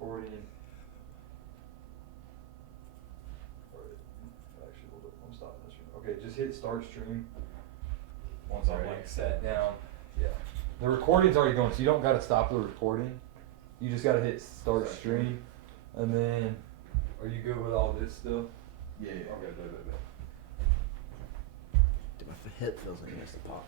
recording. Alright, actually, hold up. I'm stopping this stream. Okay, just hit start stream. Once I'm like sat down. Yeah. The recording's already going, so you don't gotta stop the recording. You just gotta hit start stream. And then, are you good with all this still? Yeah. Okay, good. Dude, my hip feels like it has to pop.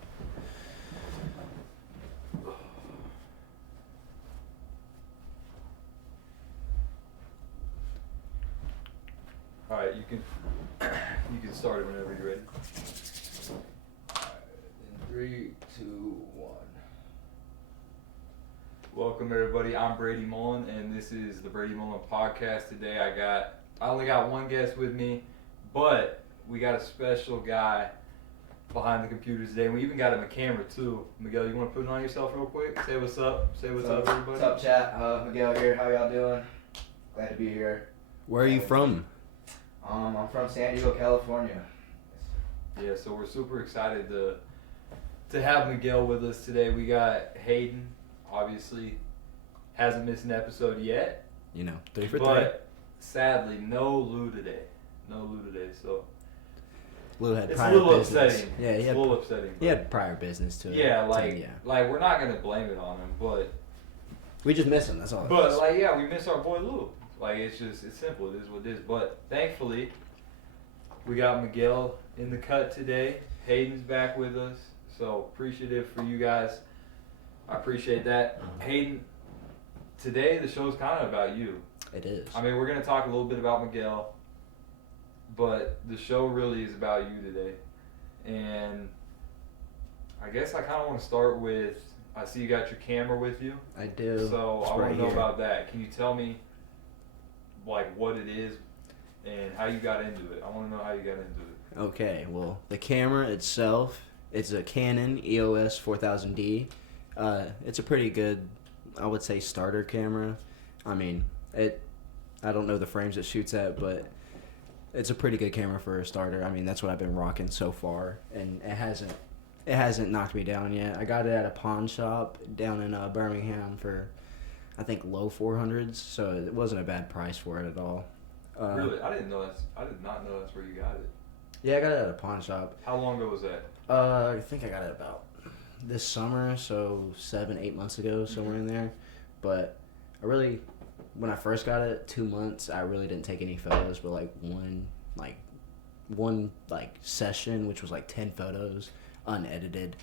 Alright, you can start it whenever you're ready. Alright, in 3, 2, 1. Welcome everybody, I'm Brady Mullen and this is the Brady Mullen Podcast. Today I only got one guest with me, but we got a special guy behind the computer today. We even got him a camera too. Miguel, you want to put it on yourself real quick? Say what's up. Say what's up everybody. What's up, chat? Miguel here. How y'all doing? Glad to be here. Where are you from? I'm from San Diego, California. Yeah, so we're super excited to have Miguel with us today. We got Hayden, obviously hasn't missed an episode yet. 3 for 3. But sadly, no Lou today. So Lou had it's prior a little business. upsetting. Yeah, It's a little upsetting. he had prior business to it. Yeah, so, like we're not gonna blame it on him, but we just miss him. That's all. we miss our boy Lou. Like it's simple. It is what it is. But thankfully, we got Miguel in the cut today. Hayden's back with us, so appreciative for you guys. I appreciate that. Hayden, today the show's kind of about you. It is. I mean, we're gonna talk a little bit about Miguel, but the show really is about you today. And I guess I kind of want to start with, I see you got your camera with you. I do. So It's I want right to know here. about that. Can you tell me, like, what it is and how you got into it? I want to know how you got into it. Okay, well, the camera itself, it's a Canon EOS 4000D. It's a pretty good, I would say, starter camera. I mean, I don't know the frames it shoots at, but it's a pretty good camera for a starter. I mean, that's what I've been rocking so far, and it hasn't knocked me down yet. I got it at a pawn shop down in Birmingham for, I think, low 400s, so it wasn't a bad price for it at all. Really? I did not know that's where you got it. Yeah, I got it at a pawn shop. How long ago was that? I think I got it about this summer, so 7-8 months ago, somewhere in there. But when I first got it, 2 months, I really didn't take any photos, but one session, which was like 10 photos, unedited.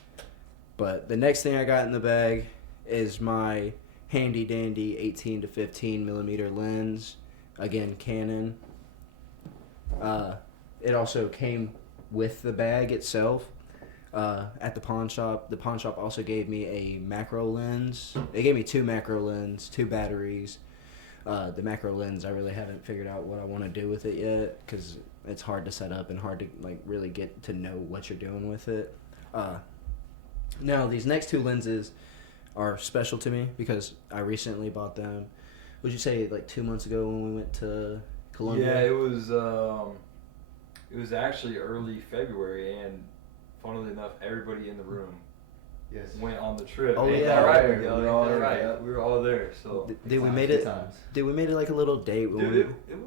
But the next thing I got in the bag is my handy dandy 18 to 15 millimeter lens, again Canon. It also came with the bag itself. At the pawn shop. The pawn shop also gave me a macro lens. They gave me 2 macro lens, 2 batteries. The macro lens, I really haven't figured out what I want to do with it yet because it's hard to set up and hard to really get to know what you're doing with it. Now, these next 2 lenses are special to me because I recently bought them. Would you say 2 months ago when we went to Colombia? Yeah, it was actually early February, and funnily enough, everybody in the room went on the trip. Oh, Ain't yeah. that right, We Miguel? were Ain't all that there, right? yeah. We were all there. So, Did we made Good it? times. Did we made it like a little date? When dude, it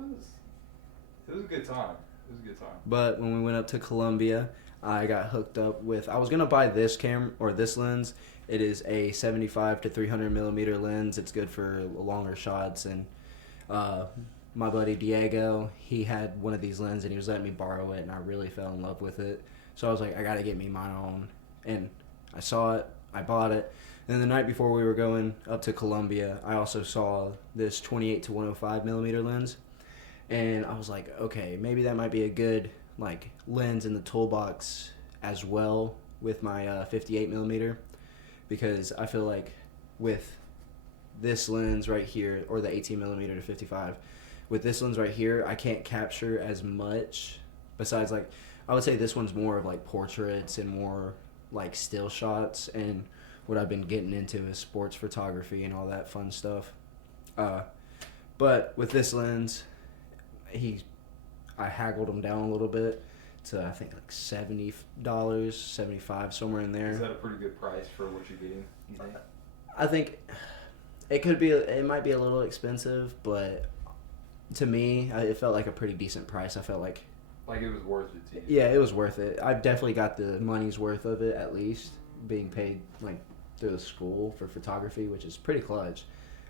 was a good time. It was a good time. But when we went up to Colombia, I got hooked up with. I was gonna buy this camera or this lens. It is a 75 to 300 millimeter lens. It's good for longer shots. And my buddy Diego, he had one of these lenses and he was letting me borrow it, and I really fell in love with it. So I was like, I gotta get me my own. And I saw it. I bought it. And the night before we were going up to Colombia, I also saw this 28 to 105 millimeter lens. And I was like, okay, maybe that might be a good lens in the toolbox as well with my 58 millimeter, because I feel like with this lens right here, or the 18 millimeter to 55, with this lens right here, I can't capture as much. Besides, I would say this one's more of portraits and more still shots, and what I've been getting into is sports photography and all that fun stuff. But with this lens, I haggled him down a little bit to I think $70, $75, somewhere in there. Is that a pretty good price for what you're getting, you think? I think It might be a little expensive, but to me, it felt like a pretty decent price. I felt like Like it was worth it to you. yeah, it was worth it. I've definitely got the money's worth of it at least, being paid like through the school for photography, which is pretty clutch.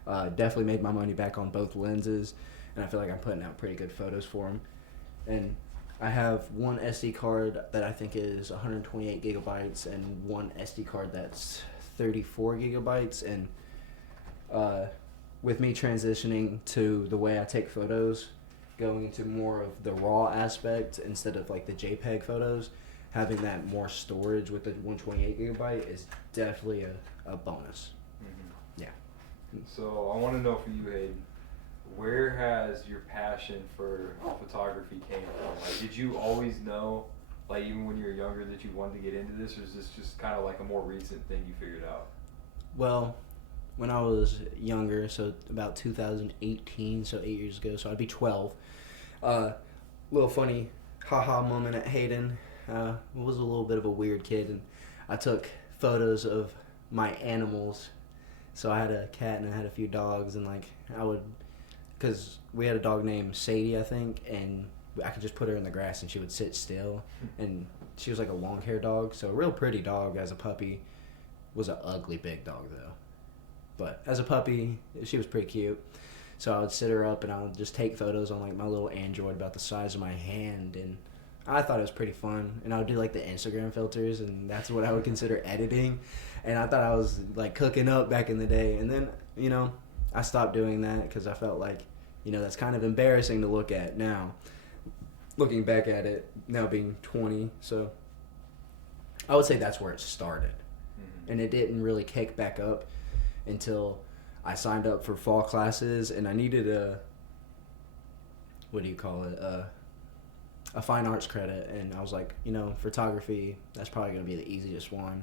Definitely made my money back on both lenses, and I feel like I'm putting out pretty good photos for them. And I have one SD card that I think is 128 gigabytes and one SD card that's 34 gigabytes. And with me transitioning to the way I take photos, going into more of the raw aspect instead of like the JPEG photos, having that more storage with the 128 gigabyte is definitely a bonus. Mm-hmm. Yeah. So I want to know for you, Hayden, where has your passion for photography came from? Like, did you always know, like even when you were younger, that you wanted to get into this, or is this just kind of like a more recent thing you figured out? Well, when I was younger, so about 2018, so 8 years ago, so I'd be 12. Little funny haha moment at Hayden. Was a little bit of a weird kid, and I took photos of my animals. So I had a cat and I had a few dogs, and like because we had a dog named Sadie, I think, and I could just put her in the grass and she would sit still. And she was like a long hair dog, so a real pretty dog as a puppy. Was an ugly big dog though, but as a puppy she was pretty cute. So I would sit her up and I would just take photos on like my little Android about the size of my hand, and I thought it was pretty fun. And I would do like the Instagram filters, and that's what I would consider editing. And I thought I was like cooking up back in the day. And then, I stopped doing that because I felt like, that's kind of embarrassing to look at now. Looking back at it, now being 20. So I would say that's where it started. And it didn't really kick back up until I signed up for fall classes, and I needed a fine arts credit. And I was like, photography, that's probably going to be the easiest one.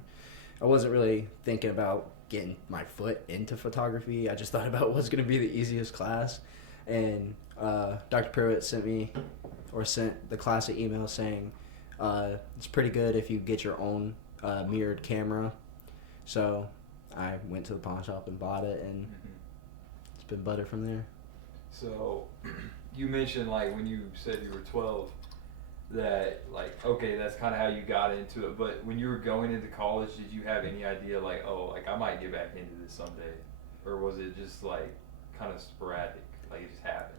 I wasn't really thinking about getting my foot into photography. I just thought about what's going to be the easiest class. And Dr. Pruitt sent the class an email saying, it's pretty good if you get your own mirrored camera. So I went to the pawn shop and bought it, and it's been butter from there. So you mentioned like when you said you were 12 that like, okay, that's kind of how you got into it. But when you were going into college, did you have any idea like, oh, like I might get back into this someday? Or was it just like kind of sporadic, like it just happened?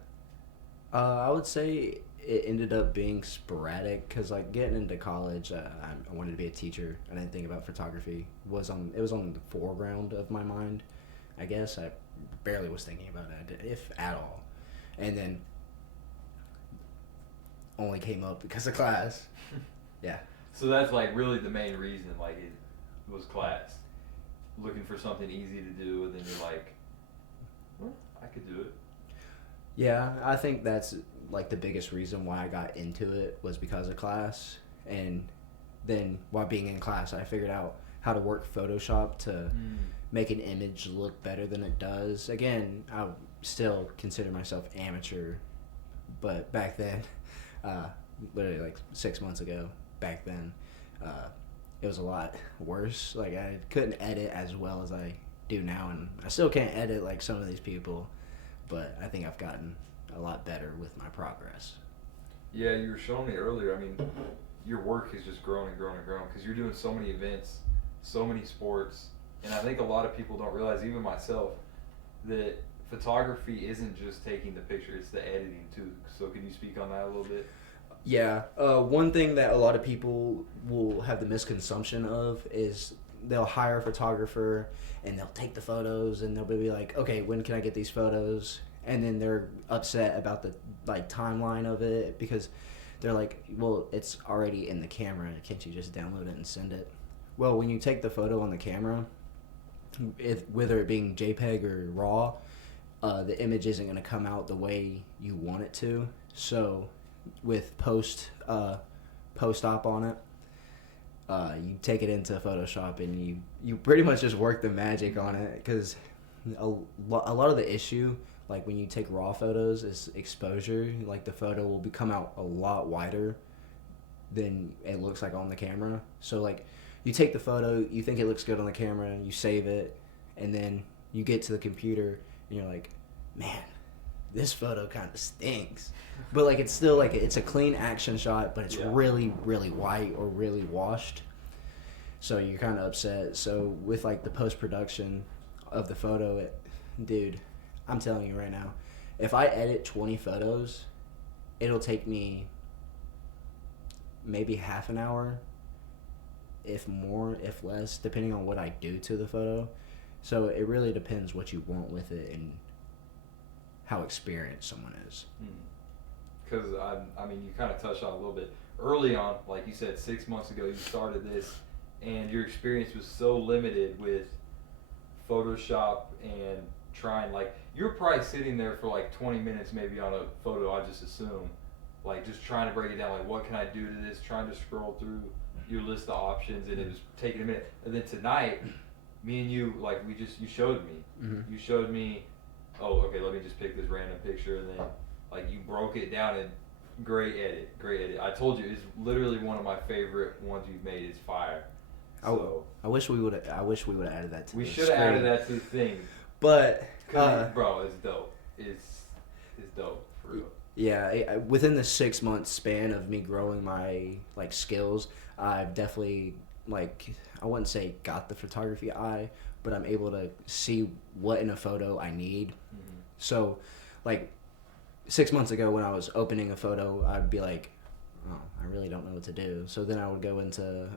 I would say it ended up being sporadic because like getting into college, I wanted to be a teacher. I didn't think about photography. It was on the foreground of my mind. I guess I barely was thinking about it, if at all. And then only came up because of class. Yeah. So that's like really the main reason, like it was class. Looking for something easy to do, and then you're like, well, I could do it. Yeah, I think that's like the biggest reason why I got into it was because of class. And then while being in class, I figured out how to work Photoshop to make an image look better than it does. Again, I still consider myself amateur, but back then, literally like 6 months ago, back then, it was a lot worse. Like I couldn't edit as well as I do now, and I still can't edit like some of these people, but I think I've gotten a lot better with my progress. Yeah, you were showing me earlier. I mean, your work has just grown and grown and grown because you're doing so many events, so many sports, and I think a lot of people don't realize, even myself, that photography isn't just taking the picture, it's the editing too. So can you speak on that a little bit? Yeah, one thing that a lot of people will have the misconception of is they'll hire a photographer and they'll take the photos and they'll be like, okay, when can I get these photos? And then they're upset about the like timeline of it because they're like, well, it's already in the camera. Can't you just download it and send it? Well, when you take the photo on the camera, whether it being JPEG or RAW, the image isn't going to come out the way you want it to. So with post-op on it, you take it into Photoshop and you pretty much just work the magic on it because a lot of the issue, like when you take raw photos, is exposure. Like the photo will come out a lot wider than it looks like on the camera. So like you take the photo, you think it looks good on the camera, you save it, and then you get to the computer and you're like, man, this photo kind of stinks. But like it's still like it's a clean action shot, but it's really, really white or really washed. So you're kind of upset. So with like the post-production of the photo, dude, I'm telling you right now, if I edit 20 photos, it'll take me maybe half an hour, if more, if less, depending on what I do to the photo. So it really depends what you want with it and how experienced someone is. Because, I mean, you kind of touched on it a little bit. Early on, like you said, 6 months ago, you started this, and your experience was so limited with Photoshop and trying, like, you were probably sitting there for like 20 minutes maybe on a photo, I just assume. Like, just trying to break it down, like, what can I do to this? Trying to scroll through your list of options, and it was taking a minute. And then tonight, me and you, like, you showed me. Mm-hmm. You showed me, oh, okay, let me just pick this random picture, and then, like, you broke it down, and great edit. I told you, it's literally one of my favorite ones you've made. It's fire. So I wish we would have added that to we the should have screen. added that to the thing. But bro, it's dope. It's dope for real. Yeah, within the 6 month span of me growing my like skills, I've definitely like I wouldn't say got the photography eye, but I'm able to see what in a photo I need. Mm-hmm. So, like 6 months ago when I was opening a photo, I'd be like, oh, I really don't know what to do. So then I would go into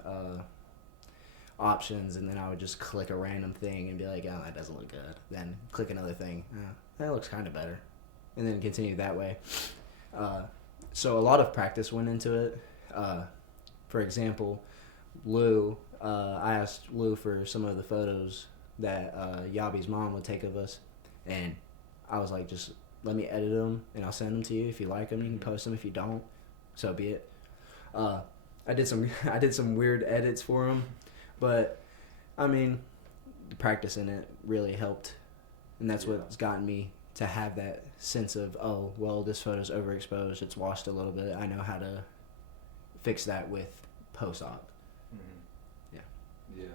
options, and then I would just click a random thing and be like, oh, that doesn't look good. Then click another thing. Oh, that looks kind of better. And then continue that way. So a lot of practice went into it. For example, Lou, I asked Lou for some of the photos that Yabi's mom would take of us. And I was like, just let me edit them and I'll send them to you. If you like them, you can post them. If you don't, so be it. I did some weird edits for him. But, I mean, the practice in it really helped. And that's what's gotten me to have that sense of, oh, well, this photo's overexposed. It's washed a little bit. I know how to fix that with post-op. Mm-hmm. Yeah.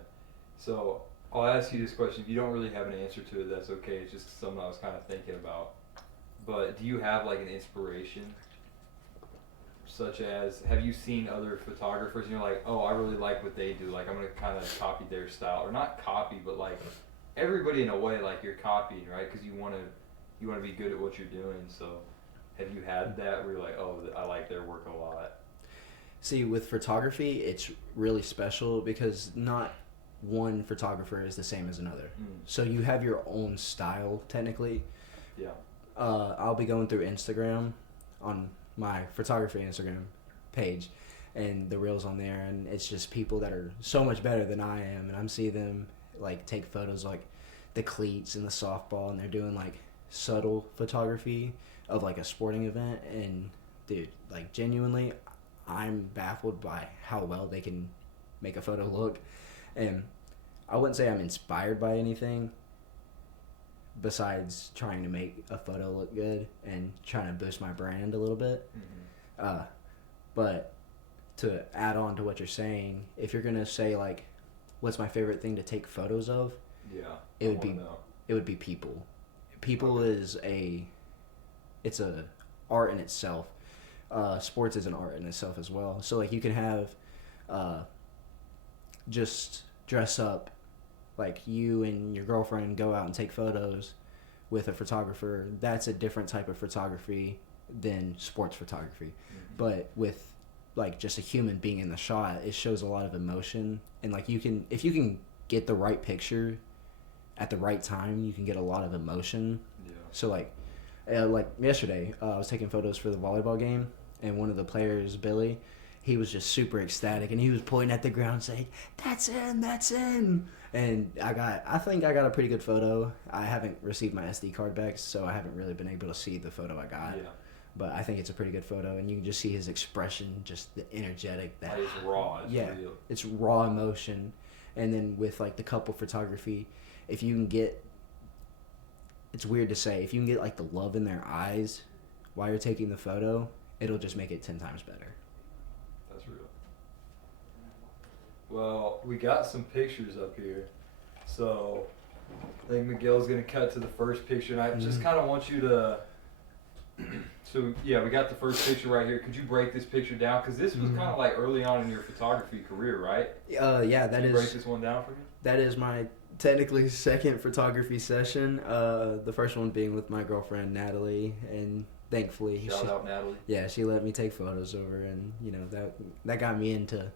So, I'll ask you this question. If you don't really have an answer to it, that's okay. It's just something I was kind of thinking about. But do you have, like, an inspiration? Such as, have you seen other photographers and you're like, oh, I really like what they do, like I'm gonna kind of copy their style, or not copy, but like everybody in a way, like you're copying, right? Because you want to be good at what you're doing. So have you had that where you're like, oh, I like their work a lot? See, with photography, it's really special because not one photographer is the same as another. So you have your own style technically. Yeah. I'll be going through Instagram on my photography Instagram page, and the reels on there, and it's just people that are so much better than I am, and I'm seeing them like take photos like the cleats and the softball, and they're doing like subtle photography of like a sporting event, and dude, like genuinely I'm baffled by how well they can make a photo look. And I wouldn't say I'm inspired by anything besides trying to make a photo look good and trying to boost my brand a little bit. Mm-hmm. But to add on to what you're saying, if you're gonna say like, what's my favorite thing to take photos of? Yeah, it would be people. People is it's a art in itself. Sports is an art in itself as well. So like you can have just dress up, like you and your girlfriend go out and take photos with a photographer. That's a different type of photography than sports photography. Mm-hmm. But with like just a human being in the shot, it shows a lot of emotion, and like if you can get the right picture at the right time, you can get a lot of emotion. Yeah. So like yesterday, I was taking photos for the volleyball game, and one of the players, Billy, he was just super ecstatic, and he was pointing at the ground saying, that's in. And I think I got a pretty good photo. I haven't received my SD card back, so I haven't really been able to see the photo I got. Yeah. But I think it's a pretty good photo, and you can just see his expression, just the energetic. It's raw. It's real. It's raw emotion. And then with like the couple photography, if you can get, it's weird to say, if you can get like the love in their eyes while you're taking the photo, it'll just make it 10 times better. That's real. Well, we got some pictures up here. So I think Miguel's gonna cut to the first picture, and I just kind of want you to. So yeah, we got the first picture right here. Could you break this picture down? Because this was kind of like early on in your photography career, right? Yeah, that Can you is. break this one down for me? That is my technically second photography session. The first one being with my girlfriend Natalie, and thankfully, Shout out Natalie. Yeah, she let me take photos over, and you know that got me into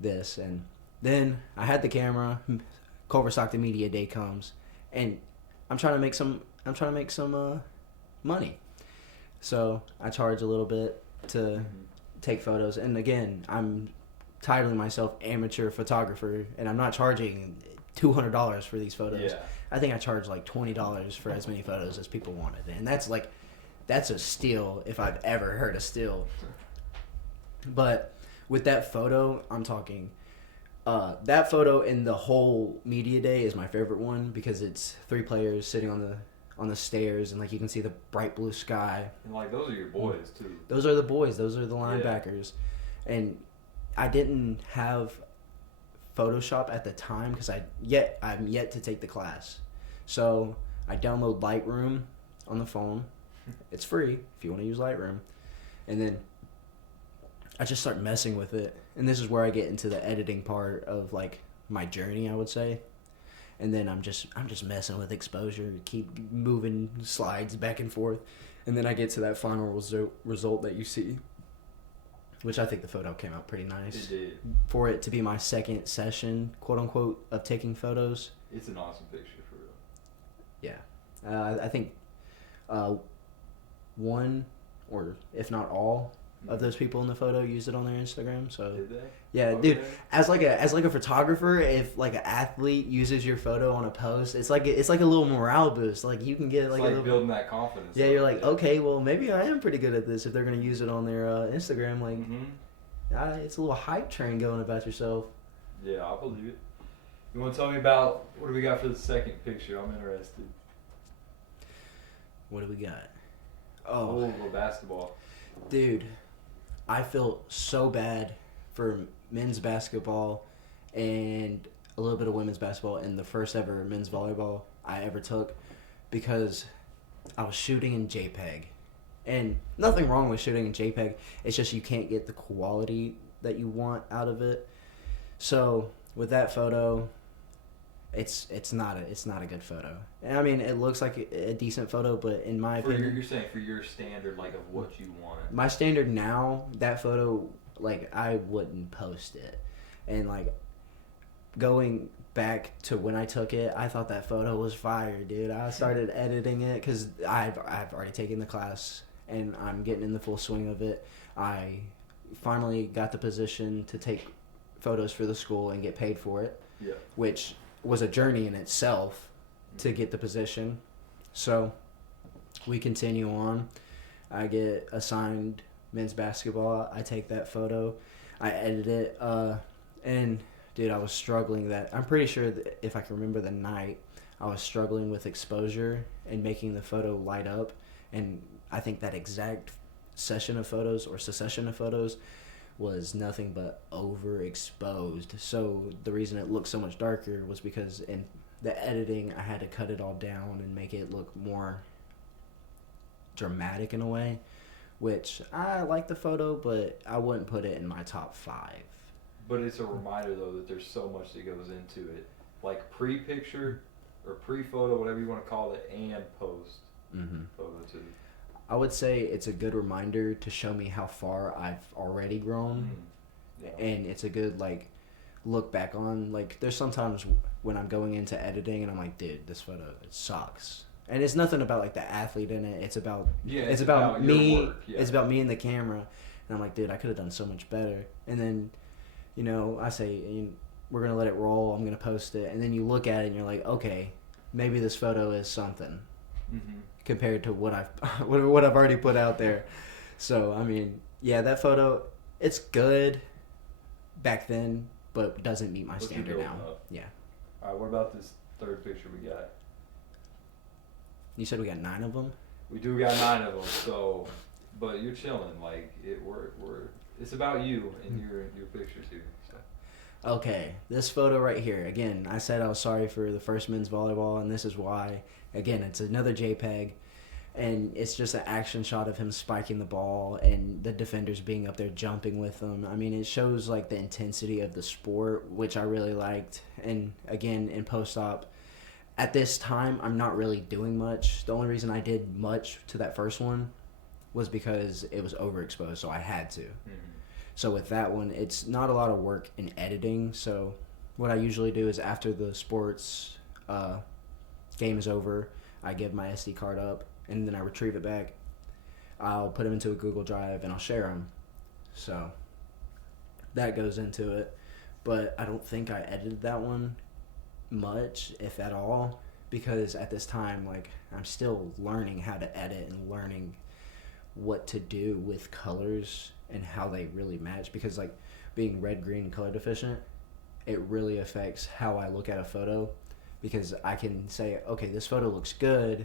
this. And then I had the camera. Culver-Stockton Media Day comes, and I'm trying to make some money. So I charge a little bit to take photos, and again, I'm titling myself amateur photographer, and I'm not charging $200 for these photos. Yeah. I think I charged like $20 for as many photos as people wanted, and that's a steal if I've ever heard a steal. But with that photo, I'm talking that photo in the whole media day is my favorite one because it's 3 players sitting on the stairs, and like you can see the bright blue sky. And like those are your boys too. Those are the boys. Those are the linebackers. Yeah. And I didn't have Photoshop at the time because I'm yet to take the class. So I download Lightroom on the phone. It's free if you want to use Lightroom. And then I just start messing with it. And this is where I get into the editing part of like my journey, I would say. And then I'm just messing with exposure, keep moving slides back and forth. And then I get to that final result that you see, which I think the photo came out pretty nice. It did. For it to be my second session, quote unquote, of taking photos. It's an awesome picture for real. Yeah. I think one, or if not all, of those people in the photo used it on their Instagram. So did they? Yeah, Okay. dude. As like a photographer, if like an athlete uses your photo on a post, it's like a little morale boost. Like you can get It's like like a little, building that confidence. yeah, you're like, okay, well maybe I am pretty good at this if they're gonna use it on their Instagram. Like, it's a little hype train going about yourself. Yeah, I believe it. You want to tell me about what do we got for the second picture? I'm interested. What do we got? Oh, basketball. Dude, I feel so bad for men's basketball and a little bit of women's basketball and the first ever men's volleyball I ever took because I was shooting in JPEG. And nothing wrong with shooting in JPEG. It's just you can't get the quality that you want out of it. So with that photo, it's not a good photo. And I mean, it looks like a decent photo, but in my opinion, You're saying for your standard, like of what you want. My standard now, that photo, like I wouldn't post it. And like going back to when I took it, I thought that photo was fire, dude. I started editing it because I've already taken the class and I'm getting in the full swing of it. I finally got the position to take photos for the school and get paid for it, which was a journey in itself to get the position. So we continue on. I get assigned men's basketball. I take that photo. I edit it. And dude, I was struggling I'm pretty sure that if I can remember the night, I was struggling with exposure and making the photo light up. And I think that exact session of photos or succession of photos was nothing but overexposed. So the reason it looked so much darker was because in the editing, I had to cut it all down and make it look more dramatic in a way, which I like the photo, but I wouldn't put it in my top 5. But it's a reminder, though, that there's so much that goes into it. Like pre-picture or pre-photo, whatever you want to call it, and post-photo, too. I would say it's a good reminder to show me how far I've already grown. And it's a good, like, look back on. Like, there's sometimes when I'm going into editing and I'm like, dude, this photo, it sucks. And it's nothing about, like, the athlete in it. It's about it's about me. It's about me and the camera. And I'm like, dude, I could have done so much better. And then, you know, I say, we're going to let it roll. I'm going to post it. And then you look at it and you're like, okay, maybe this photo is something. Compared to what I've already put out there. So I mean, yeah, that photo, it's good back then, but doesn't meet my standard now. Yeah. All right, what about this third picture we got? You said we got 9 of them? We do got 9 of them. So, but you're chilling. Like it's about you and your pictures here. So. Okay, this photo right here. Again, I said I was sorry for the first men's volleyball, and this is why. Again, it's another JPEG, and it's just an action shot of him spiking the ball and the defenders being up there jumping with him. I mean, it shows like the intensity of the sport, which I really liked. And again, in post-op, at this time, I'm not really doing much. The only reason I did much to that first one was because it was overexposed, so I had to. Mm-hmm. So with that one, it's not a lot of work in editing. So what I usually do is after the sports game is over, I give my SD card up, and then I retrieve it back. I'll put them into a Google Drive, and I'll share them. So that goes into it. But I don't think I edited that one much, if at all, because at this time, like, I'm still learning how to edit and learning what to do with colors and how they really match, because like being red, green, color deficient, it really affects how I look at a photo, because I can say, okay, this photo looks good,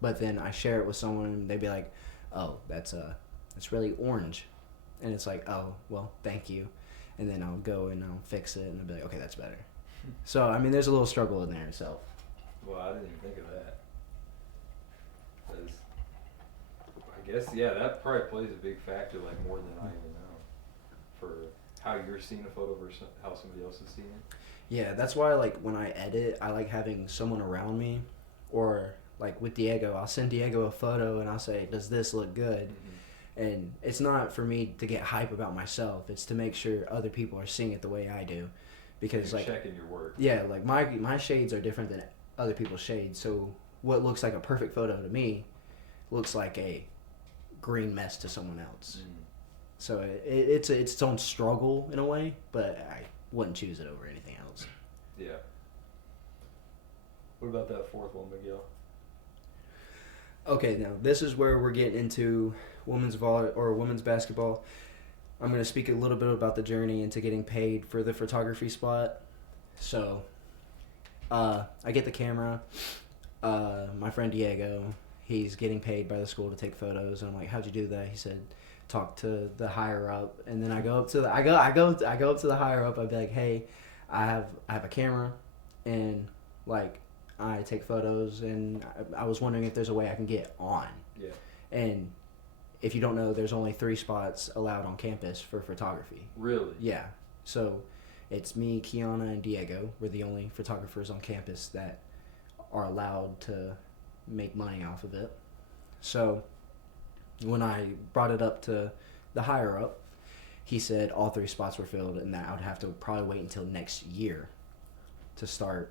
but then I share it with someone and they'd be like, oh, that's really orange, and it's like, oh, well, thank you, and then I'll go and I'll fix it and I'll be like, okay, that's better. So I mean, there's a little struggle in there itself. Well, I didn't even think of that. 'Cause I guess, yeah, that probably plays a big factor, like more than I even know, for how you're seeing a photo versus how somebody else is seeing it. Yeah, that's why, like, when I edit, I like having someone around me, or like with Diego, I'll send Diego a photo and I'll say, does this look good? Mm-hmm. And it's not for me to get hype about myself, it's to make sure other people are seeing it the way I do, because You're like checking your work. yeah, like my shades are different than other people's shades, so what looks like a perfect photo to me looks like a green mess to someone else. Mm. So it's its own struggle in a way, but I wouldn't choose it over anything else. Yeah. What about that fourth one, Miguel? Okay, now this is where we're getting into women's women's basketball. I'm going to speak a little bit about the journey into getting paid for the photography spot. So, I get the camera. My friend Diego, he's getting paid by the school to take photos, and I'm like, "How'd you do that?" He said, "Talk to the higher up." And then I go up to the higher up. I'd be like, "Hey, I have a camera, and like I take photos, and I was wondering if there's a way I can get on." Yeah. And if you don't know, there's only 3 spots allowed on campus for photography. Really? Yeah. So it's me, Kiana, and Diego. We're the only photographers on campus that are allowed to make money off of it. So when I brought it up to the higher up, he said all 3 spots were filled and that I would have to probably wait until next year to start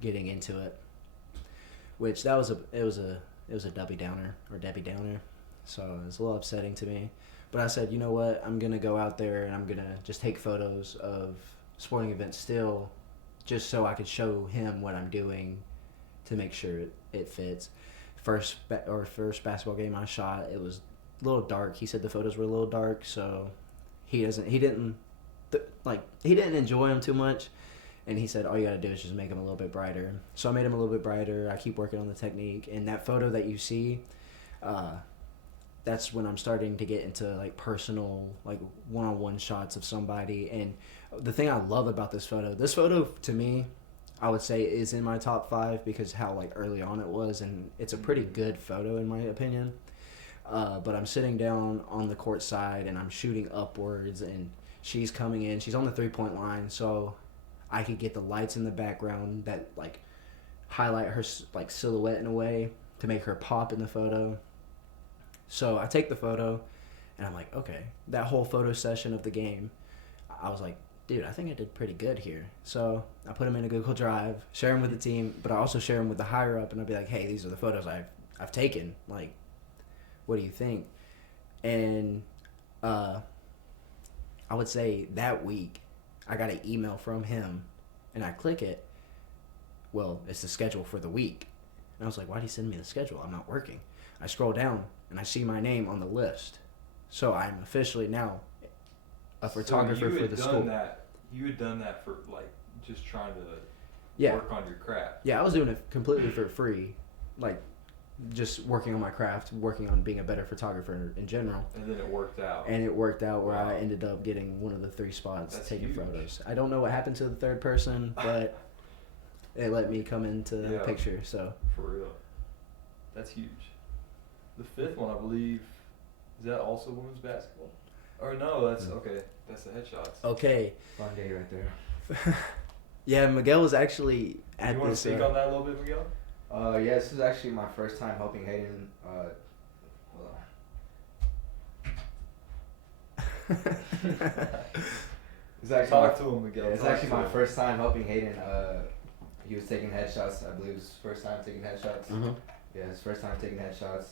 getting into it. Which it was a Debbie Downer. So it was a little upsetting to me. But I said, you know what, I'm going to go out there and I'm going to just take photos of sporting events still, just so I could show him what I'm doing to make sure it fits. First basketball game I shot, it was a little dark. He said the photos were a little dark, so he didn't enjoy them too much. And he said, all you got to do is just make them a little bit brighter. So I made them a little bit brighter. I keep working on the technique. And that photo that you see, that's when I'm starting to get into like personal, like one-on-one shots of somebody. And the thing I love about this photo to me, I would say is in my top 5 because how like early on it was, and it's a pretty good photo in my opinion. But I'm sitting down on the court side and I'm shooting upwards, and she's coming in. She's on the 3-point line, so I could get the lights in the background that like highlight her like silhouette in a way to make her pop in the photo. So I take the photo and I'm like, okay, that whole photo session of the game, I was like, dude, I think I did pretty good here. So I put them in a Google Drive, share them with the team, but I also share them with the higher up, and I'll be like, hey, these are the photos I've taken. Like, what do you think? And I would say that week I got an email from him, and I click it. Well, it's the schedule for the week. And I was like, why'd he send me the schedule? I'm not working. I scroll down, and I see my name on the list. So I'm officially now a photographer for the school. You had done that for, like, just trying to work on your craft. Yeah, I was doing it completely for free. Like, just working on my craft, working on being a better photographer in general. And then it worked out. And it worked out where Wow. I ended up getting one of the 3 spots That's taking huge. photos. I don't know what happened to the third person, but it let me come into the Yeah. picture. So For real. That's huge. The 5th one, I believe, is that also women's basketball? Or no, that's okay. That's the headshots. okay, Fun day right there. yeah, Miguel was actually at You want to this. speak on that a little bit, Miguel? Yeah, this is actually my first time helping Hayden. Hold on. It's actually Talk to him, Miguel. it's Talk actually to my him. first time helping Hayden. He was taking headshots. I believe it was his first time taking headshots. Yeah, his first time taking headshots.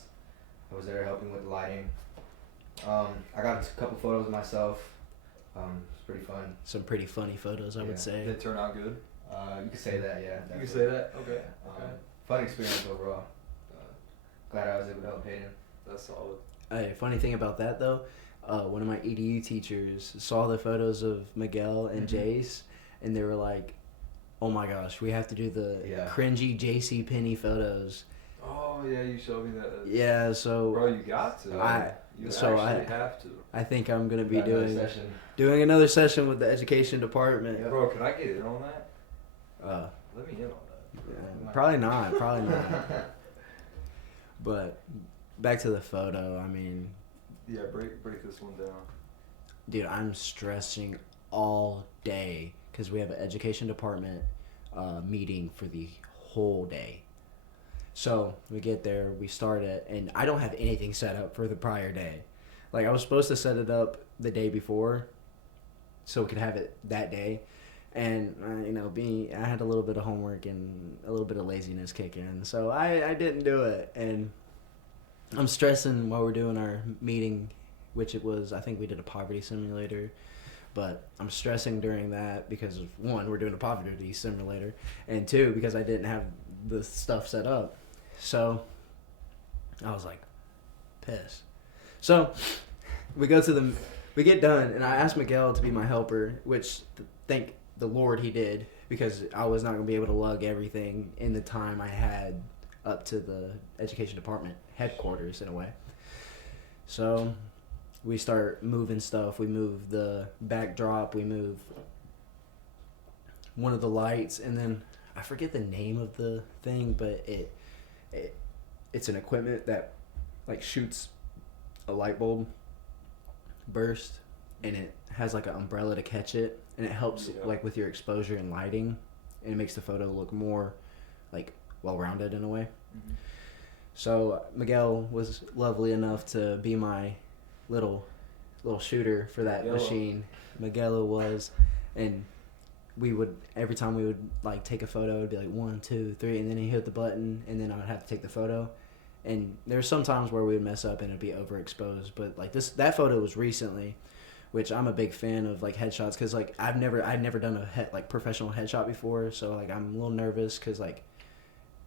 I was there helping with the lighting. I got a couple photos of myself. It's pretty fun. Some pretty funny photos, I Yeah. would Did say. it turn out good? You could say that, yeah. You can definitely. say that? Okay. Okay. Fun experience overall. Glad I was able to help Hayden. That's solid. A funny thing about that though, one of my EDU teachers saw the photos of Miguel and Mhm. Jace, and they were like, "Oh my gosh, we have to do the Yeah. cringy JC Penney photos." Oh, yeah, you showed me that. Yeah, so Bro, you got to. You so actually have to. I think I'm gonna be Got another doing session. another session with the education department. Yep. Bro, can I get in on that? Uh, Let me in on that. probably not. But back to the photo. I mean, Yeah, break this one down. dude, I'm stressing all day because we have an education department meeting for the whole day. So we get there, we start it, and I don't have anything set up for the prior day. Like, I was supposed to set it up the day before so we could have it that day. And, I had a little bit of homework and a little bit of laziness kick in. So I didn't do it. And I'm stressing while we're doing our meeting, which it was, I think we did a poverty simulator. But I'm stressing during that because, of, 1, we're doing a poverty simulator. And 2, because I didn't have the stuff set up. So I was like, pissed. So we get done, and I asked Miguel to be my helper, which thank the Lord he did, because I was not going to be able to lug everything in the time I had up to the education department headquarters in a way. So we start moving stuff. We move the backdrop. We move one of the lights, and then I forget the name of the thing, but it's an equipment that like shoots a light bulb burst, and it has like an umbrella to catch it, and it helps like with your exposure and lighting, and it makes the photo look more like well-rounded in a way. Mm-hmm. So Miguel was lovely enough to be my little shooter for that Miguelo. machine. Miguel was, and every time we would like take a photo, it'd be like 1, 2, 3, and then he hit the button, and then I would have to take the photo. And there's some times where we would mess up and it'd be overexposed, but like that photo was recently, which I'm a big fan of like headshots, because like I've never done a professional headshot before, so like I'm a little nervous because like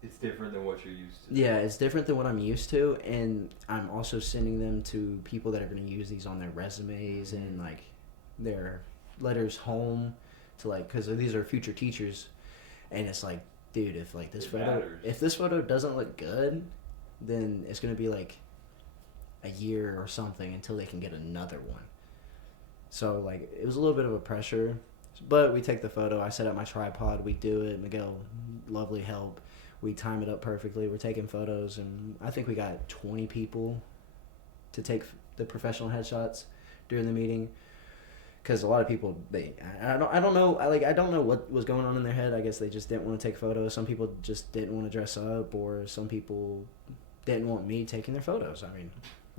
It's different than what you're used to. yeah, it's different than what I'm used to, and I'm also sending them to people that are going to use these on their resumes and like their letters home to like, because these are future teachers, and it's like, dude, if like this photo doesn't look good, then it's going to be like a year or something until they can get another one. So like it was a little bit of a pressure, but we take the photo. I set up my tripod. We do it. Miguel, lovely help. We time it up perfectly. We're taking photos, and I think we got 20 people to take the professional headshots during the meeting. Because a lot of people, I don't know what was going on in their head. I guess they just didn't want to take photos. Some people just didn't want to dress up, or some people didn't want me taking their photos.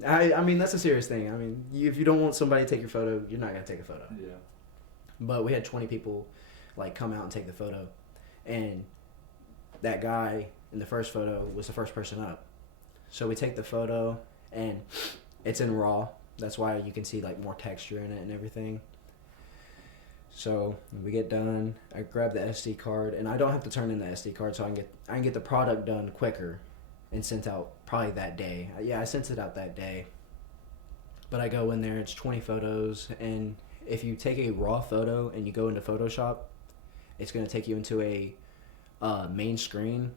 I mean that's a serious thing. I mean, if you don't want somebody to take your photo, you're not gonna take a photo. Yeah. But we had 20 people like come out and take the photo, and that guy in the first photo was the first person up. So we take the photo, and it's in RAW. That's why you can see like more texture in it and everything. So we get done. I grab the SD card, and I don't have to turn in the SD card, so I can get the product done quicker and sent out probably that day. Yeah, I sent it out that day. But I go in there, it's 20 photos, and if you take a raw photo and you go into Photoshop, it's going to take you into a main screen,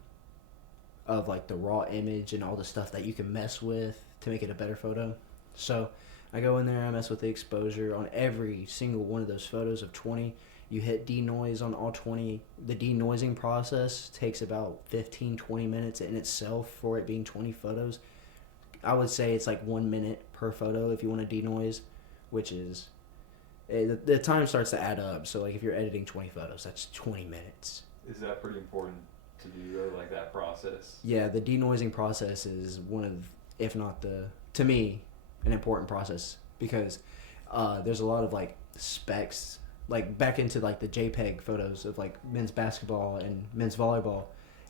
of like the raw image and all the stuff that you can mess with to make it a better photo. So I go in there, I mess with the exposure on every single one of those photos of 20. You hit denoise on all 20. The denoising process takes about 15-20 minutes in itself for it being 20 photos. I would say it's like 1 minute per photo if you want to denoise, which is the time starts to add up. So like if you're editing 20 photos, that's 20 minutes. Is that pretty important to do, though, like that process? Yeah, the denoising process is one of, if not the, to me, an important process, because there's a lot of like specs, like back into like the JPEG photos of like men's basketball and men's volleyball.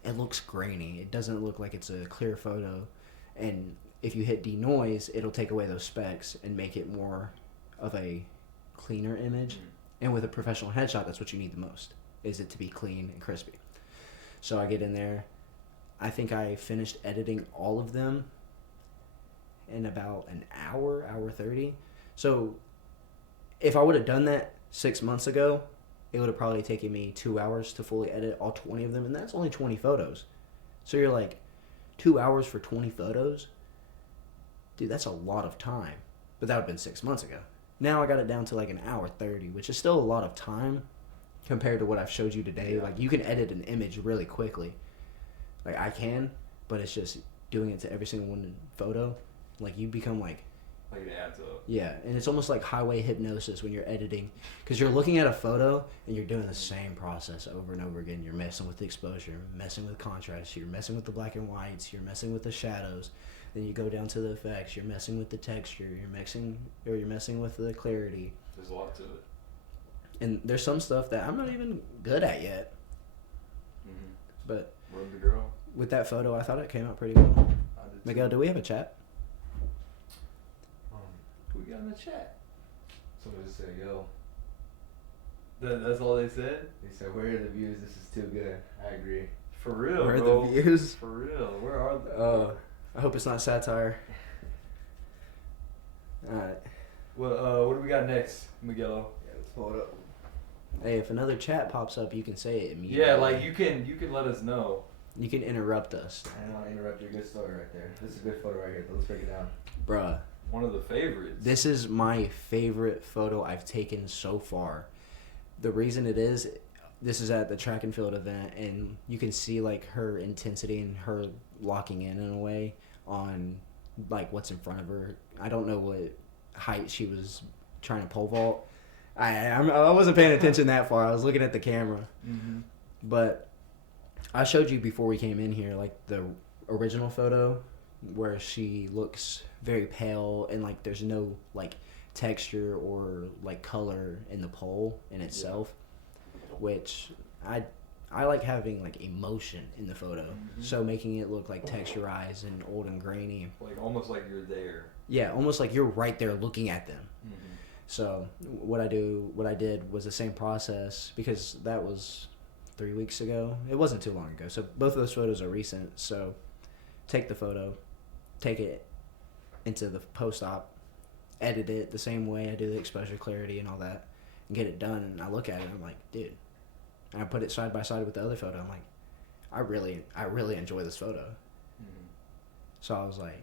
It looks grainy. It doesn't look like it's a clear photo. And if you hit denoise, it'll take away those specs and make it more of a cleaner image. And with a professional headshot, that's what you need the most, is it to be clean and crispy. So I get in there. I think I finished editing all of them in about an hour 30. So if I would have done that 6 months ago, it would have probably taken me 2 hours to fully edit all 20 of them, and that's only 20 photos. So you're like, 2 hours for 20 photos? Dude, that's a lot of time. But that would have been 6 months ago. Now I got it down to like an hour 30, which is still a lot of time compared to what I've showed you today. Yeah. Like, you can edit an image really quickly. Like, I can, but it's just doing it to every single one photo. Like, you become like it adds up. Yeah, and it's almost like highway hypnosis when you're editing, because you're looking at a photo and you're doing the same process over and over again. You're messing with the exposure, messing with contrast, you're messing with the black and whites, you're messing with the shadows. Then you go down to the effects, you're messing with the texture, you're messing with the clarity. There's a lot to it. And there's some stuff that I'm not even good at yet. Mm-hmm. But Run the girl. with that photo, I thought it came out pretty well. I did Miguel, too. do we have a chat? Who we got in the chat? Somebody just said, yo. That's all they said? They said, where are the views? This is too good. I agree. For real, Where are bro. the views? For real. Where are they? I hope it's not satire. Alright. Well, what do we got next, Miguelo? Yeah, let's pull it up. Hey, if another chat pops up, you can say it immediately. Yeah, like you can let us know. You can interrupt us. I don't want to interrupt your good story right there. This is a good photo right here. Let's break it down. Bruh, One of the favorites. this is my favorite photo I've taken so far. The reason it is, this is at the track and field event, and you can see like her intensity and her locking in a way on like what's in front of her. I don't know what height she was trying to pole vault. I wasn't paying attention that far. I was looking at the camera. Mm-hmm. But I showed you before we came in here, like the original photo where she looks very pale and like there's no like texture or like color in the pole in itself, which I like having like emotion in the photo. Mm-hmm. So making it look like texturized and old and grainy. Like almost like you're there. Yeah, almost like you're right there looking at them. Mm-hmm. So what I did was the same process, because that was 3 weeks ago. It wasn't too long ago. So both of those photos are recent. So take the photo, take it into the post-op, edit it the same way I do the exposure, clarity, and all that, and get it done. And I look at it, and I'm like, dude. And I put it side by side with the other photo. I'm like, I really enjoy this photo. Mm-hmm. So I was like,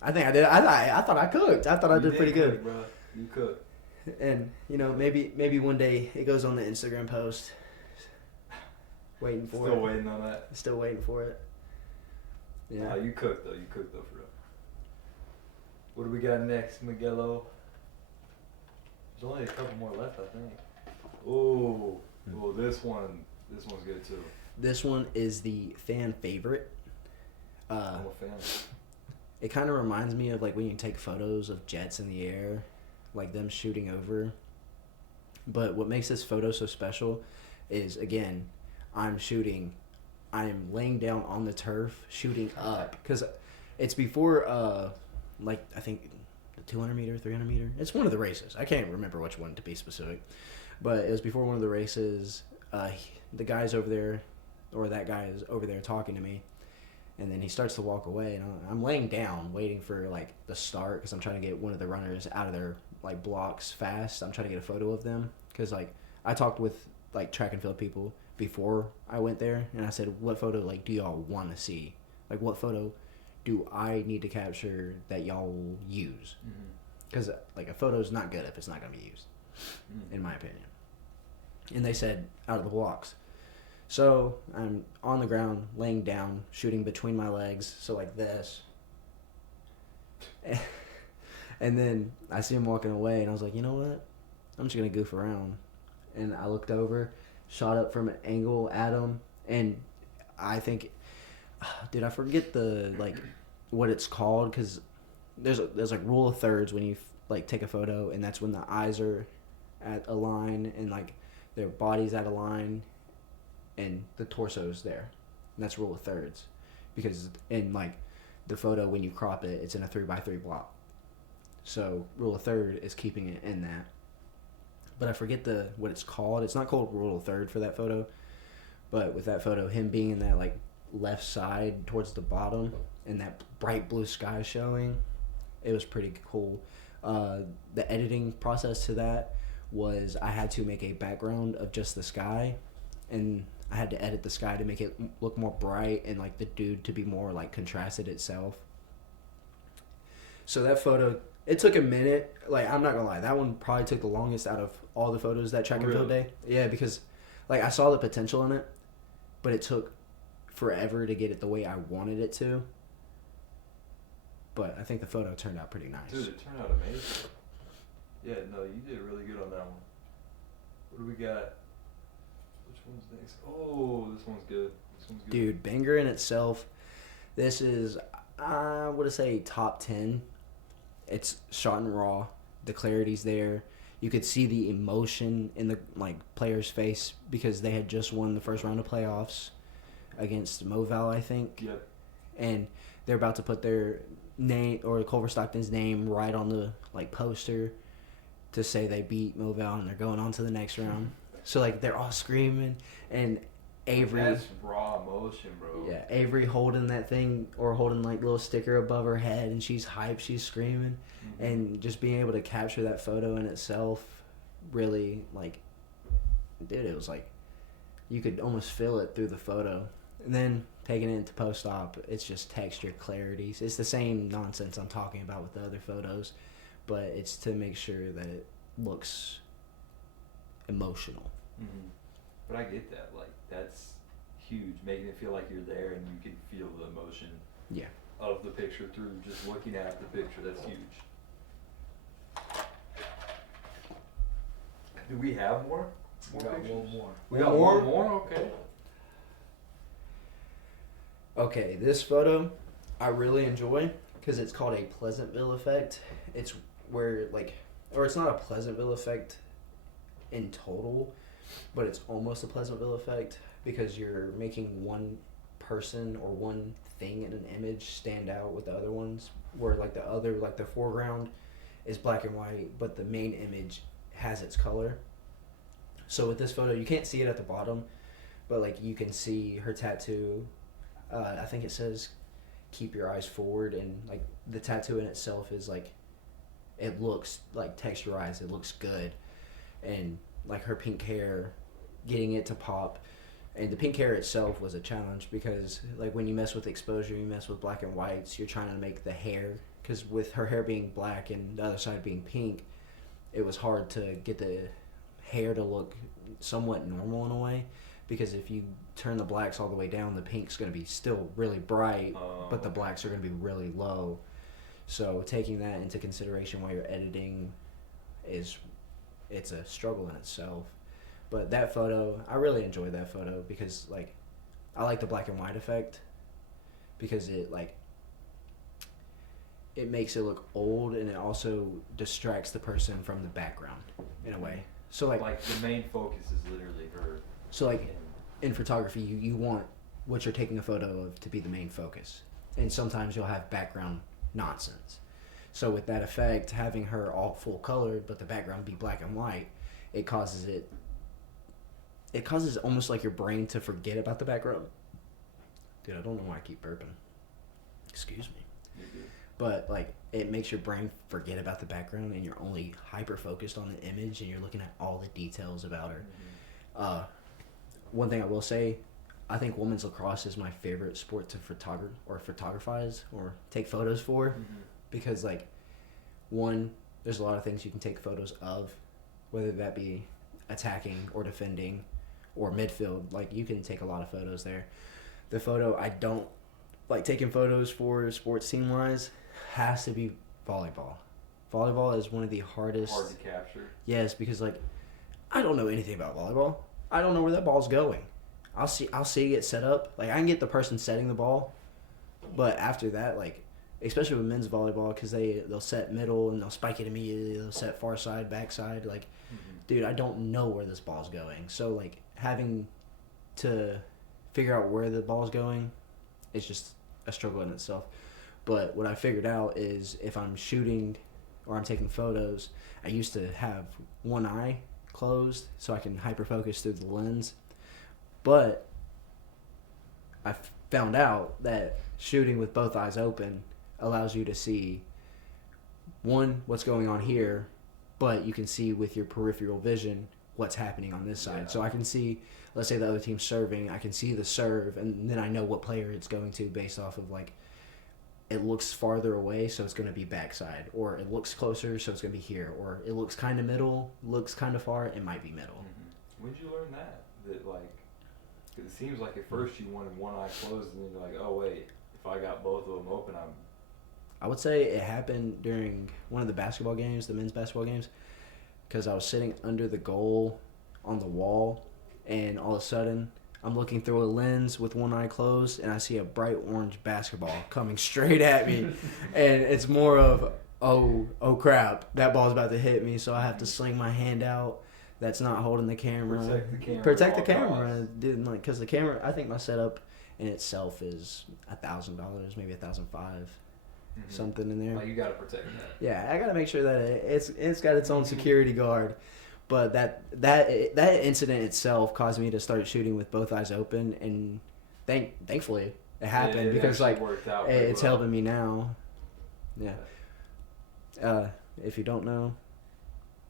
I think I did. I thought I cooked. I thought I did pretty good. Bro. You cooked. And maybe one day it goes on the Instagram post. Waiting for it. Still waiting on that. Still waiting for it. Yeah. Nah, you cooked though. You cooked though for real. What do we got next, Miguelo? There's only a couple more left, I think. Oh, this one's good too. This one is the fan favorite. I'm a fan. It kind of reminds me of like when you take photos of jets in the air, like them shooting over. But what makes this photo so special is, again, I'm laying down on the turf, shooting up, because it's before like I think the 200 meter, 300 meter. It's one of the races. I can't remember which one to be specific, but it was before one of the races. The guy's over there, or that guy is over there talking to me. And then he starts to walk away, and I'm laying down waiting for like the start, because I'm trying to get one of the runners out of their like blocks fast. I'm trying to get a photo of them, because like I talked with like track and field people before I went there, and I said, what photo like do y'all want to see? Like, what photo do I need to capture that y'all will use? Because, like, a photo's not good if it's not going to be used, in my opinion. And they said, out of the blocks. So, I'm on the ground, laying down, shooting between my legs, so like this. And then I see him walking away, and I was like, you know what? I'm just going to goof around. And I looked over, shot up from an angle at him, and I think, dude, I forget what it's called, because there's like rule of thirds when you like take a photo, and that's when the eyes are at a line, and like their body's at a line, and the torso's there. And that's rule of thirds, because in like the photo, when you crop it, it's in a 3x3 block. So rule of third is keeping it in that. But I forget what it's called. It's not called rule of third for that photo. But with that photo, him being in that like left side towards the bottom and that bright blue sky showing, it was pretty cool. The editing process to that was I had to make a background of just the sky, and I had to edit the sky to make it look more bright and like the dude to be more like contrasted itself. So that photo, it took a minute. Like, I'm not gonna lie, that one probably took the longest out of all the photos that track and field day. Yeah, because like I saw the potential in it, but it took forever to get it the way I wanted it to. But I think the photo turned out pretty nice. Dude, it turned out amazing. Yeah, no, you did really good on that one. What do we got? Which one's next? Oh, this one's good. Dude, banger in itself. This is, I would say, top 10. It's shot in raw. The clarity's there. You could see the emotion in the like player's face because they had just won the first round of playoffs against Moval, I think. Yep. And they're about to put their name or Culver-Stockton's name right on the like poster to say they beat Moval and they're going on to the next round. So like they're all screaming, and Avery. That's raw emotion, bro. Yeah, Avery holding that thing or holding like little sticker above her head, and she's hyped, she's screaming, and just being able to capture that photo in itself, really like, dude, it was like you could almost feel it through the photo. And then taking it into post-op, it's just texture, clarities. It's the same nonsense I'm talking about with the other photos, but it's to make sure that it looks emotional. Mm-hmm. But I get that. Like, that's huge, making it feel like you're there and you can feel the emotion of the picture through just looking at the picture. That's huge. Do we have more? We got pictures? one more. We got one more? Okay. Okay, this photo I really enjoy because it's called a Pleasantville effect. It's where like, or it's not a Pleasantville effect in total, but it's almost a Pleasantville effect because you're making one person or one thing in an image stand out with the other ones, where like the other, like the foreground is black and white, but the main image has its color. So with this photo, you can't see it at the bottom, but like you can see her tattoo. I think it says keep your eyes forward, and like the tattoo in itself is like, it looks like texturized, it looks good. And like her pink hair, getting it to pop. And the pink hair itself was a challenge because like when you mess with exposure, you mess with black and whites, you're trying to make the hair, because with her hair being black and the other side being pink, it was hard to get the hair to look somewhat normal in a way, because if you turn the blacks all the way down, the pink's going to be still really bright, but the blacks are going to be really low. So taking that into consideration while you're editing it's a struggle in itself. But that photo, I really enjoyed that photo because like I like the black and white effect because it like it makes it look old, and it also distracts the person from the background in a way. So like the main focus is literally her. So like in photography, you want what you're taking a photo of to be the main focus, and sometimes you'll have background nonsense. So with that effect, having her all full colored but the background be black and white, it causes almost like your brain to forget about the background. Dude, I don't know why I keep burping. Excuse me. You're good. But like it makes your brain forget about the background, and you're only hyper focused on the image, and you're looking at all the details about her. One thing I will say, I think women's lacrosse is my favorite sport to photographize or take photos for, because like, one, there's a lot of things you can take photos of, whether that be attacking or defending or midfield. Like, you can take a lot of photos there. The photo I don't like taking photos for sports team wise has to be volleyball. Volleyball is one of the hardest. Hard to capture. Yes, because like, I don't know anything about volleyball. I don't know where that ball's going. I'll see it set up. Like, I can get the person setting the ball, but after that, like, especially with men's volleyball, because they'll set middle and they'll spike it immediately. They'll set far side, back side. Like, dude, I don't know where this ball's going. So like, having to figure out where the ball's going is just a struggle in itself. But what I figured out is if I'm shooting or I'm taking photos, I used to have one eye closed so I can hyper focus through the lens. But I found out that shooting with both eyes open allows you to see, one, what's going on here, but you can see with your peripheral vision what's happening on this side. Yeah. So I can see, let's say the other team's serving, I can see the serve, and then I know what player it's going to based off of, like, it looks farther away, so it's going to be backside, or it looks closer, so it's going to be here, or it looks kind of middle, looks kind of far, it might be middle. When did you learn that? That, like, 'cause it seems like at first you wanted one eye closed, and then you're like, oh wait, if I got both of them open, I would say it happened during one of the basketball games, the men's basketball games, because I was sitting under the goal on the wall, and all of a sudden I'm looking through a lens with one eye closed, and I see a bright orange basketball coming straight at me, and it's more of, oh crap, that ball's about to hit me, so I have to sling my hand out. That's not holding the camera. Protect the camera. Protect the at all camera, costs. dude. Like, because the camera, I think my setup in itself is $1,000, maybe $1,500, something in there. Like, you gotta protect that. Yeah, I gotta make sure that it's got its own security guard. But that incident itself caused me to start shooting with both eyes open, and thankfully it happened, it because actually like worked out it's well. helping me now. Yeah. If you don't know,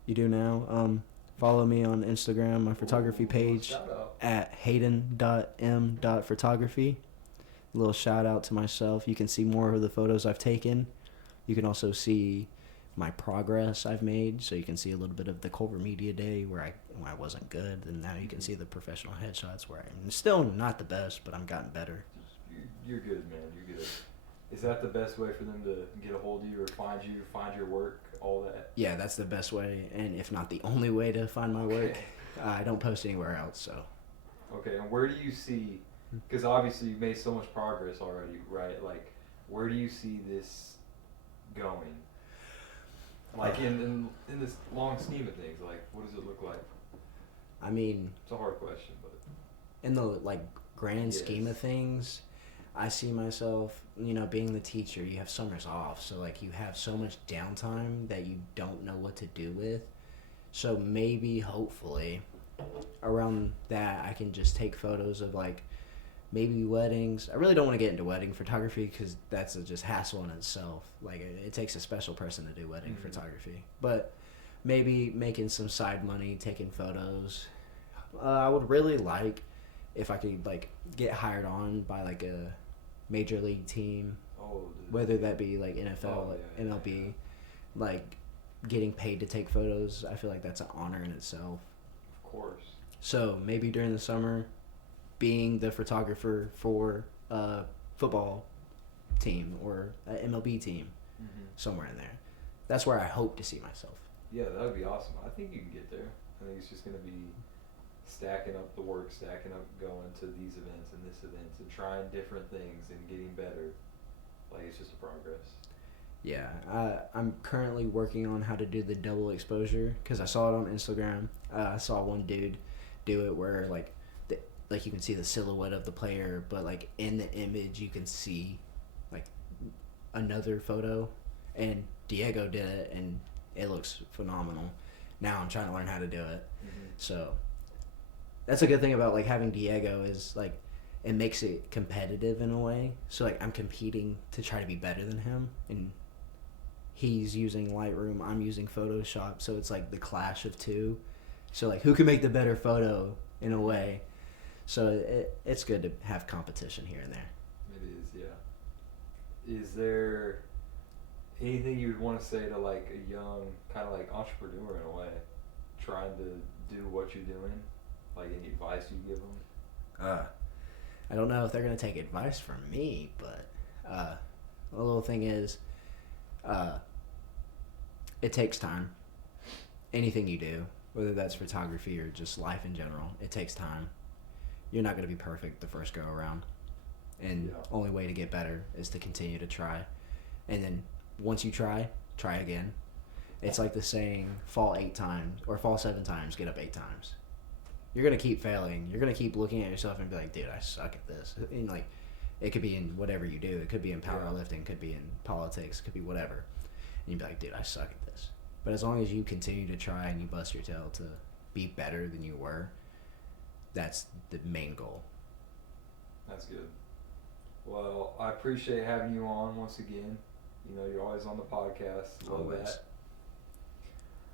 you do now. Follow me on Instagram, my photography page Shout out. at hayden.m.photography. A little shout out to myself. You can see more of the photos I've taken. You can also see my progress I've made, so you can see a little bit of the Culver Media Day where I wasn't good, and now you can see the professional headshots where I'm still not the best, but I'm gotten better. You're good, man. You're good. Is that the best way for them to get a hold of you or find your work, all that? Yeah, that's the best way, and if not the only way to find my work. Okay. I don't post anywhere else, so. Okay, and where do you see, because obviously you've made so much progress already, right? Like, where do you see this going? Like, in this long scheme of things, like, what does it look like? I mean, It's a hard question, but in the like grand scheme Yes. of things, I see myself, being the teacher. You have summers off, so like you have so much downtime that you don't know what to do with. So maybe, hopefully, around that I can just take photos of like maybe weddings. I really don't want to get into wedding photography because that's just hassle in itself. Like it takes a special person to do wedding photography. But maybe making some side money, taking photos. I would really like if I could like get hired on by like a major league team, whether that be like NFL, MLB, like getting paid to take photos. I feel like that's an honor in itself. of course. So maybe during the summer, being the photographer for a football team or an MLB team, somewhere in there. That's where I hope to see myself. Yeah, that would be awesome. I think you can get there. I think it's just going to be stacking up the work, stacking up going to these events and this events and trying different things and getting better. Like, it's just a progress. Yeah, I'm currently working on how to do the double exposure because I saw it on Instagram. I saw one dude do it where like you can see the silhouette of the player, but like in the image you can see like another photo, and Diego did it and it looks phenomenal. Now I'm trying to learn how to do it. So that's a good thing about like having Diego is like it makes it competitive in a way. So like I'm competing to try to be better than him, and he's using Lightroom, I'm using Photoshop, so it's like the clash of two. So like who can make the better photo in a way. So it's good to have competition here and there. It is, yeah. Is there anything you would want to say to like a young kind of like entrepreneur in a way, trying to do what you're doing? Like any advice you give them? I don't know if they're gonna take advice from me, but the little thing is, it takes time. Anything you do, whether that's photography or just life in general, it takes time. You're not gonna be perfect the first go around, and only way to get better is to continue to try, and then once you try again. It's like the saying, fall 8 times or fall 7 times, get up 8 times. You're gonna keep failing. You're gonna keep looking at yourself and be like, dude, I suck at this. And like, it could be in whatever you do. It could be in powerlifting, could be in politics, could be whatever. And you'd be like, dude, I suck at this. But as long as you continue to try and you bust your tail to be better than you were, that's the main goal. That's good. Well, I appreciate having you on once again. You know, you're always on the podcast. Love Always. that.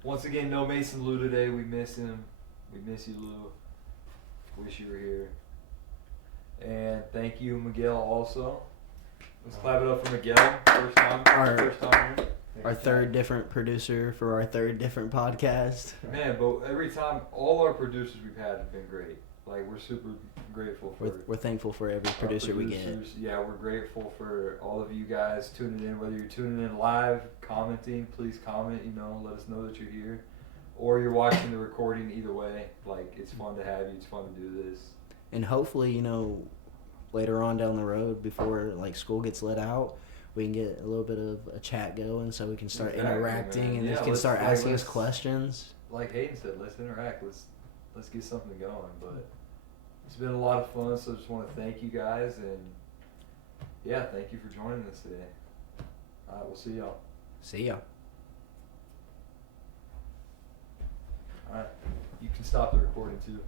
Once again, no Mason Lou today. We miss him. We miss you, Lou. Wish you were here. And thank you, Miguel, also. Let's clap it up for Miguel. First time here. Our third different producer for our third different podcast. Man, but every time, all our producers we've had have been great. Like, we're super grateful for We're thankful for every producer we get. Yeah, we're grateful for all of you guys tuning in. Whether you're tuning in live, commenting, please comment, you know, let us know that you're here. Or you're watching the recording, either way. Like, it's fun to have you. It's fun to do this. And hopefully, you know, later on down the road, before, like, school gets let out, we can get a little bit of a chat going so we can start interacting and just can start asking us questions. Like Hayden said, let's interact. Let's get something going. But it's been a lot of fun, so I just want to thank you guys. And, yeah, thank you for joining us today. All right, we'll see y'all. See ya. All right. You can stop the recording, too.